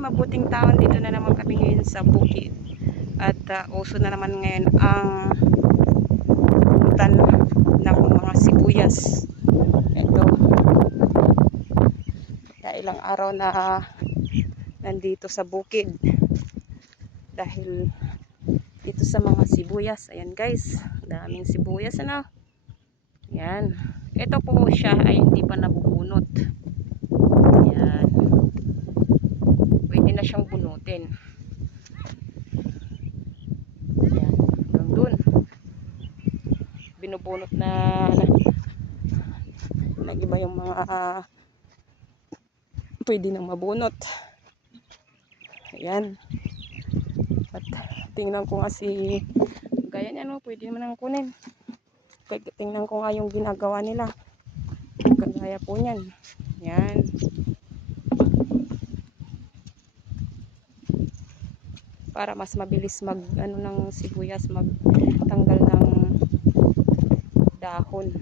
mabuting taon. Dito na naman kami ngayon sa bukid. At uso na naman ngayon ang putan ng mga sibuyas. Ito. Kaya ilang araw na nandito sa bukid. Dahil dito sa mga sibuyas. Ayan guys. Daming sibuyas ano. Ayan. Ito po siya ay hindi pa nabubunot. Ayan. Pwede na siyang bunutin. Ayan. Hanggang dun. Binubunot na nag-iba yung mga pwede nang mabunot. Ayan. At tingnan ko nga si gaya niya no. Pwede naman nang kunin. Tingnan ko nga yung ginagawa nila. Kagaya po niyan. Yan. Para mas mabilis mag ano ng sibuyas magtanggal ng dahon.